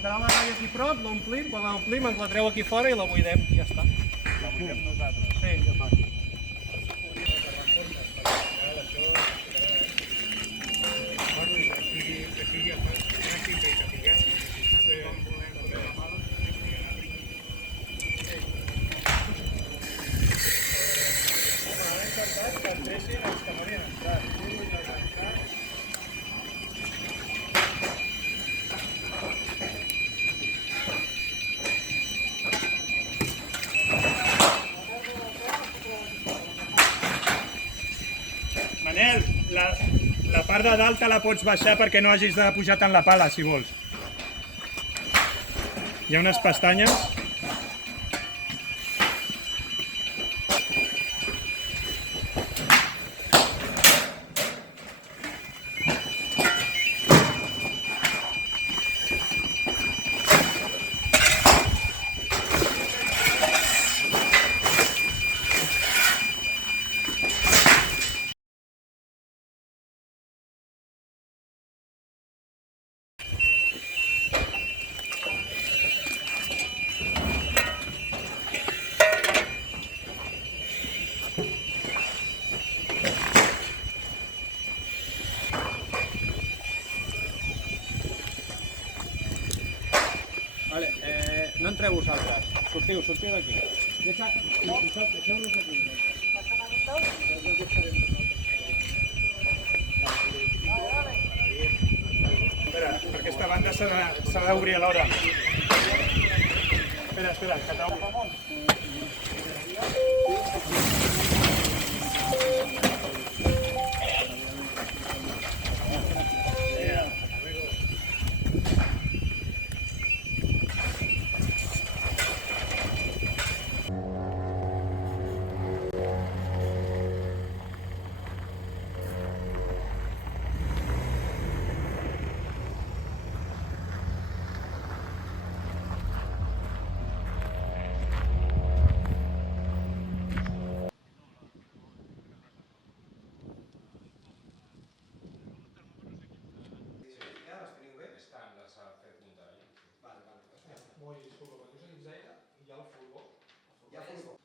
Fotrà la ràdio aquí prop, l'omplim, quan l'omplim ens la treu aquí fora i la buidem i ja està. La buidem nosaltres. Sí. Manel, la part de dalt te la pots baixar perquè no hagis de pujar tant la pala, si vols. Hi ha unes pestanyes. Vale, no entreu vosaltres. Sortiu d'aquí. Deixeu-nos aquí. Espera, per aquesta banda s'ha d'obrir alhora. Espera, que t'obri. Vale. Moi solo quan jo seguim zaire, hi ha el furgó.